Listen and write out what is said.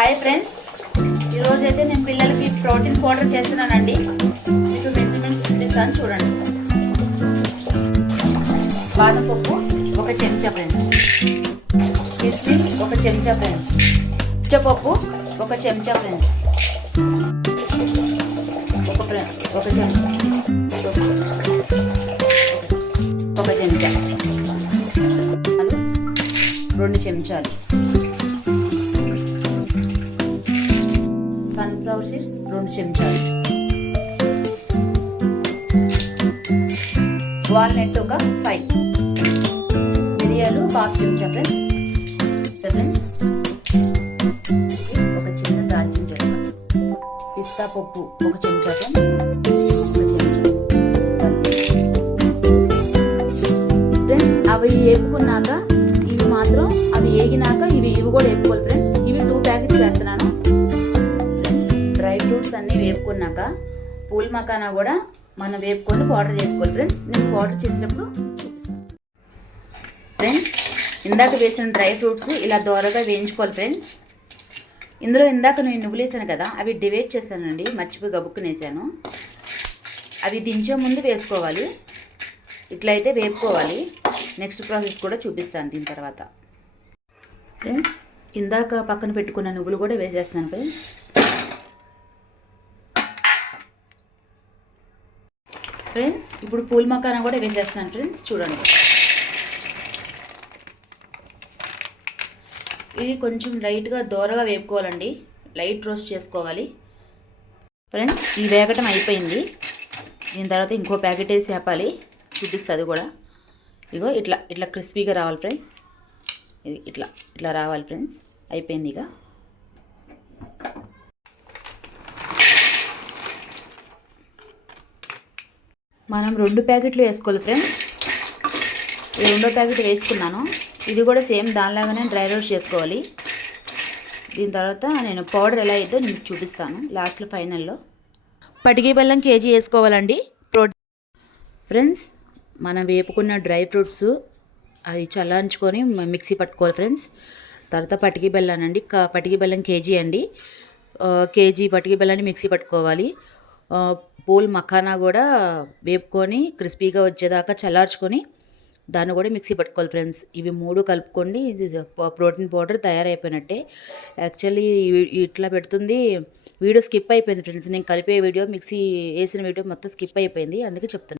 Hi friends, ఈరోజైతే నేను పిల్లలకి ప్రోటీన్ పౌడర్ చేస్తున్నానండి. మీకు మెజర్మెంట్స్ చూపిస్తాను చూడండి. బాదం పప్పు 1 చెంచా ఫ్రెండ్స్, కిస్మిస్ 1 చెంచా ఫ్రెండ్స్, పప్పు 1 చెంచా ఫ్రెండ్స్, 1 చెంచా, 1 చెంచా, 2 చెంచాలు సన్ఫ్లవర్ సీడ్స్ 2 చెంచాలు, వాల్నట్ 5, మిరియాలు 1/2 చెంచా ఫ్రెండ్స్, 1 చిన్న దాల్చిన చెక్క, పిస్తా పప్పు 1 చెంచా ఫ్రెండ్స్. అవి వేపుకున్నాక ఇవి మాత్రం అవి వేగినాక ఇవి కూడా వేపుకోవాలి ఫ్రెండ్స్. ఇవి 2 ప్యాకెట్స్ వేస్తున్నాను ఫ్రెండ్స్. డ్రై ఫ్రూట్స్ అన్నీ వేపుకున్నాక పూల్ మకానా కూడా మనం వేపుకొని పౌడర్ చేసుకోవాలి ఫ్రెండ్స్. నేను పౌడర్ చేసేటప్పుడు చూపిస్తాను ఫ్రెండ్స్. ఇందాక వేసిన డ్రై ఫ్రూట్స్ ఇలా దోరగా వేయించుకోవాలి ఫ్రెండ్స్. ఇందులో ఇందాక నేను నువ్వులు వేసాను కదా, అవి డివైడ్ చేశానండి, మర్చిపోయి గబుక్కునేసాను. అవి దించే ముందు వేసుకోవాలి, ఇట్లా అయితే వేపుకోవాలి. నెక్స్ట్ ప్రాసెస్ కూడా చూపిస్తాను దీని తర్వాత ఫ్రెండ్స్. ఇందాక పక్కన పెట్టుకున్న నువ్వులు కూడా వేసేస్తున్నాను ఫ్రెండ్స్. ఫ్రెండ్స్ ఇప్పుడు పూల్ మకానా కూడా వేసేస్తున్నాను ఫ్రెండ్స్. చూడండి, ఇది కొంచెం లైట్గా దోరగా వేపుకోవాలండి, లైట్ రోస్ట్ చేసుకోవాలి ఫ్రెండ్స్. ఈ వేగటం అయిపోయింది. దీని తర్వాత ఇంకో ప్యాకెట్ వేసి వేపాలి, చూపిస్తుంది కూడా. ఇగో ఇట్లా ఇట్లా క్రిస్పీగా రావాలి ఫ్రెండ్స్. ఇది ఇట్లా ఇట్లా రావాలి ఫ్రెండ్స్. అయిపోయింది. ఇక మనం 2 ప్యాకెట్లు వేసుకోవాలి ఫ్రెండ్స్. ఈ 2వ ప్యాకెట్ వేసుకున్నాను. ఇది కూడా సేమ్ దానిలాగానే డ్రై రోస్ట్ చేసుకోవాలి. దీని తర్వాత నేను పౌడర్ ఎలా అయిందో మీకు చూపిస్తాను లాస్ట్లో ఫైనల్లో. పటికి బెల్లం కేజీ వేసుకోవాలండి ఫ్రెండ్స్. మనం వేపుకున్న డ్రై ఫ్రూట్స్ అది చల్లార్చుకొని మిక్సీ పట్టుకోవాలి ఫ్రెండ్స్. తర్వాత పటికి బెల్లానండి, పటికి బెల్లం కేజీ అండి, కేజీ పటికి బెల్లాన్ని మిక్సీ పట్టుకోవాలి. పూల్ మఖానా కూడా వేపుకొని క్రిస్పీగా వచ్చేదాకా చల్లార్చుకొని దాన్ని కూడా మిక్సీ పట్టుకోవాలి ఫ్రెండ్స్. ఇవి 3 కలుపుకోండి, ఇది ప్రోటీన్ పౌడర్ తయారైపోయినట్టే. యాక్చువల్లీ ఇట్లా పెడుతుంది, వీడియో స్కిప్ అయిపోయింది ఫ్రెండ్స్. నేను కలిపే వీడియో, మిక్సీ వేసిన వీడియో మొత్తం స్కిప్ అయిపోయింది, అందుకే చెప్తాను.